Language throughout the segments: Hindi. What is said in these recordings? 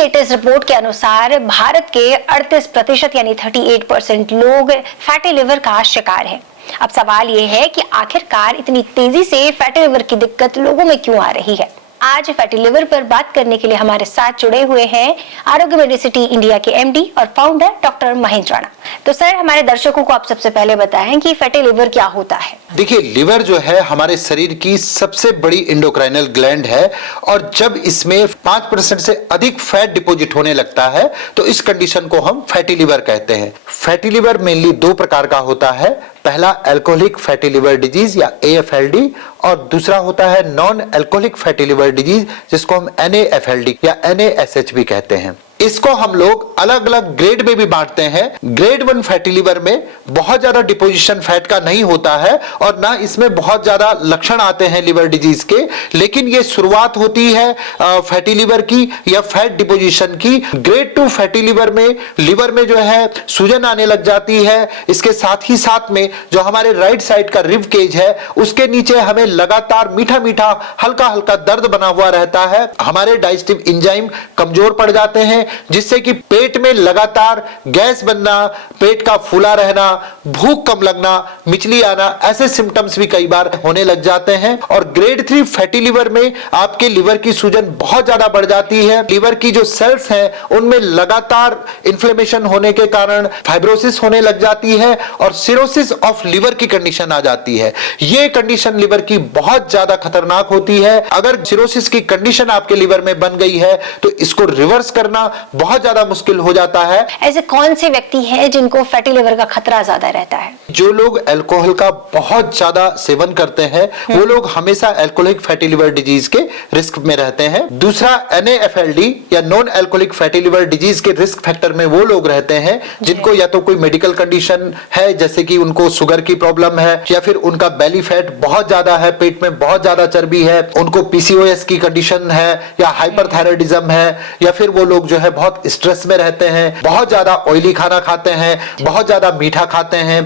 लेटेस्ट रिपोर्ट के अनुसार भारत के 38% यानी 38% लोग फैटी लिवर का शिकार हैं। अब सवाल ये है कि आखिरकार इतनी तेजी से फैटी लिवर की दिक्कत लोगों में क्यों आ रही है। आज फैटी लिवर पर बात करने के लिए हमारे साथ जुड़े हुए हैं आरोग्य मेडिसिटी इंडिया के एमडी और फाउंडर डॉक्टर महेंद्र राणा। तो सर, हमारे दर्शकों को आप सबसे पहले बताएं कि फैटी लिवर क्या होता है। देखिए, लिवर जो है हमारे शरीर की सबसे बड़ी इंडोक्राइनल ग्लैंड है और जब इसमें 5% से अधिक फैट डिपॉजिट होने लगता है तो इस कंडीशन को हम फैटी लिवर कहते हैं। फैटी लिवर मेनली दो प्रकार का होता है। पहला अल्कोहलिक फैटी लिवर डिजीज या AFLD और दूसरा होता है non alcoholic fatty liver disease जिसको हम NAFLD या NASH भी कहते हैं। इसको हम लोग अलग अलग ग्रेड में भी बांटते हैं। ग्रेड 1 फैटी लिवर में बहुत ज्यादा डिपोजिशन फैट का नहीं होता है और ना इसमें बहुत ज्यादा लक्षण आते हैं लिवर डिजीज के, लेकिन ये शुरुआत होती है फैटी लिवर की या फैट डिपोजिशन की। ग्रेड 2 फैटी लिवर में जो है सूजन आने लग जाती है। इसके साथ ही साथ में जो हमारे राइट साइड का रिब केज है उसके नीचे हमें लगातार मीठा मीठा हल्का हल्का दर्द बना हुआ रहता है। हमारे डाइजेस्टिव एंजाइम कमजोर पड़ जाते हैं जिससे कि पेट में लगातार गैस बनना, पेट का फूला रहना, भूख कम लगना, मिचली आना, ऐसे सिम्टम्स भी कई बार होने लग जाते हैं। और ग्रेड 3 फैटी लिवर में आपके लिवर की सूजन बहुत ज्यादा बढ़ जाती है। लिवर की जो सेल्स हैं उनमें लगातार इन्फ्लेमेशन होने के कारण फाइब्रोसिस होने लग जाती है और सिरोसिस ऑफ लिवर की कंडीशन आ जाती है। यह कंडीशन लिवर की बहुत ज्यादा खतरनाक होती है। अगर सिरोसिस की कंडीशन आपके लिवर में बन गई है तो इसको रिवर्स करना बहुत ज्यादा मुश्किल हो जाता है। ऐसे कौन से व्यक्ति हैं जिनको फैटी लिवर का खतरा ज्यादा रहता है? जो लोग अल्कोहल का बहुत ज्यादा सेवन करते हैं वो लोग हमेशा अल्कोहलिक फैटी लिवर डिजीज के रिस्क में रहते हैं। दूसरा NAFLD या non alcoholic fatty liver disease के रिस्क फैक्टर में वो लोग रहते हैं जिनको या तो कोई मेडिकल कंडीशन है, जैसे कि उनको शुगर की प्रॉब्लम है या फिर उनका बेली फैट बहुत ज्यादा है, पेट में बहुत ज्यादा चर्बी है, उनको PCOS की कंडीशन है या हाइपरथायराइडिज्म है, या फिर वो लोग जो है बहुत स्ट्रेस में रहते हैं, बहुत ज्यादा ऑयली खाना खाते हैं, बहुत ज्यादा मीठा खाते हैं।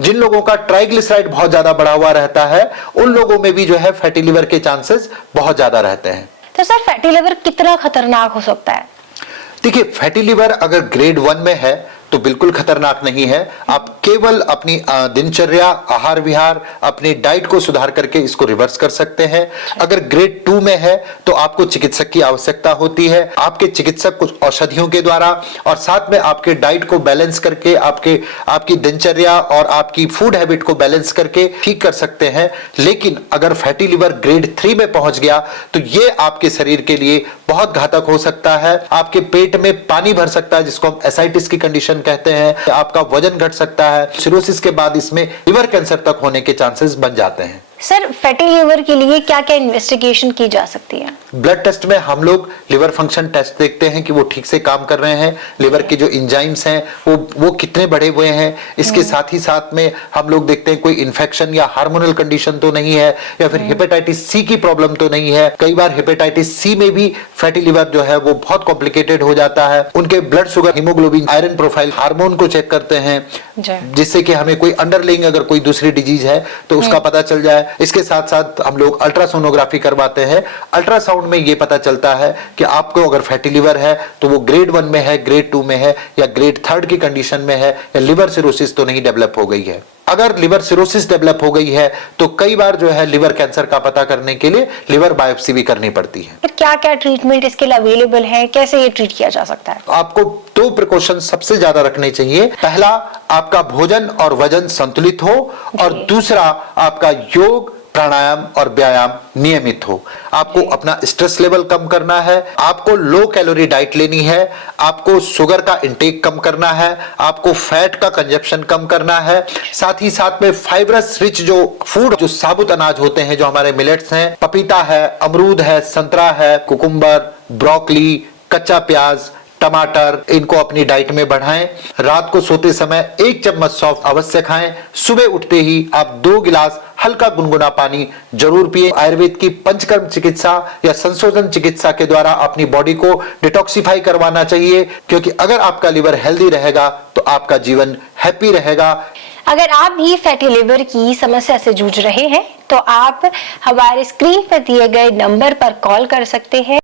जिन लोगों का ट्राइग्लिसराइड बहुत ज्यादा बढ़ा हुआ रहता है उन लोगों में भी जो है फैटी लिवर के चांसेस बहुत ज्यादा रहते हैं। तो सर, फैटी लिवर कितना खतरनाक हो सकता है? देखिए, फैटी लिवर अगर ग्रेड 1 में है तो बिल्कुल खतरनाक नहीं है। आप केवल अपनी दिनचर्या, आहार विहार, अपनी डाइट को सुधार करके इसको रिवर्स कर सकते हैं। अगर ग्रेड 2 में है तो आपको चिकित्सक की आवश्यकता होती है। आपके चिकित्सक कुछ औषधियों के द्वारा और साथ में आपके डाइट को बैलेंस करके आपकी दिनचर्या और आपकी फूड हैबिट को बैलेंस करके ठीक कर सकते हैं। लेकिन अगर फैटी लिवर ग्रेड 3 में पहुंच गया तो ये आपके शरीर के लिए बहुत घातक हो सकता है। आपके पेट में पानी भर सकता है जिसको हम एसाइटिस की कंडीशन कहते हैं। आपका वजन घट सकता है। सिरोसिस के बाद इसमें लिवर कैंसर तक होने के चांसेस बन जाते हैं। सर, फैटी लिवर के लिए क्या क्या इन्वेस्टिगेशन की जा सकती है? ब्लड टेस्ट में हम लोग लिवर फंक्शन टेस्ट देखते हैं कि वो ठीक से काम कर रहे हैं, लिवर के जो एंजाइम्स हैं वो कितने बढ़े हुए हैं। इसके साथ ही साथ में हम लोग देखते हैं कोई इन्फेक्शन या हार्मोनल कंडीशन तो नहीं है या फिर हेपेटाइटिस सी की प्रॉब्लम तो नहीं है। कई बार हेपेटाइटिस सी में भी फैटी लिवर जो है वो बहुत कॉम्प्लिकेटेड हो जाता है। उनके blood sugar, haemoglobin, iron profile, hormone को चेक करते हैं जिससे कि हमें कोई अंडरलाइंग अगर कोई दूसरी डिजीज है तो उसका पता चल जाए। इसके साथ साथ हम लोग अल्ट्रासोनोग्राफी करवाते हैं। अल्ट्रासाउंड में ये पता चलता है कि आपको अगर फैटी लिवर है तो वो ग्रेड 1 में है, ग्रेड 2 में है या ग्रेड 3 की कंडीशन में है या लिवर सिरोसिस तो नहीं डेवलप हो गई है। अगर लिवर सिरोसिस डेवलप हो गई है तो कई बार जो है लिवर कैंसर का पता करने के लिए लिवर बायोप्सी भी करनी पड़ती है। फिर क्या क्या ट्रीटमेंट इसके लिए अवेलेबल है, कैसे ये ट्रीट किया जा सकता है? आपको 2 प्रिकॉशन सबसे ज्यादा रखने चाहिए। पहला, आपका भोजन और वजन संतुलित हो और दूसरा, आपका योग, प्राणायाम और व्यायाम नियमित हो। आपको अपना स्ट्रेस लेवल कम करना है, आपको लो कैलोरी डाइट लेनी है, आपको शुगर का इंटेक कम करना है, आपको फैट का कंजप्शन कम करना है। साथ ही साथ में फाइब्रस रिच जो फूड, जो साबुत अनाज होते हैं, जो हमारे मिलेट्स हैं, पपीता है, अमरूद है, संतरा है, कुकुम्बर, ब्रोकली, कच्चा प्याज, टमाटर, इनको अपनी डाइट में बढ़ाएं। रात को सोते समय 1 चम्मच सौंफ अवश्य खाएं। सुबह उठते ही आप 2 गिलास हल्का गुनगुना पानी जरूर पिए। आयुर्वेद की पंचकर्म चिकित्सा या संशोधन चिकित्सा के द्वारा अपनी बॉडी को डिटॉक्सिफाई करवाना चाहिए, क्योंकि अगर आपका लिवर हेल्दी रहेगा तो आपका जीवन हैप्पी रहेगा। अगर आप भी फैटी लिवर की समस्या से जूझ रहे हैं तो आप हमारे स्क्रीन पर दिए गए नंबर पर कॉल कर सकते हैं।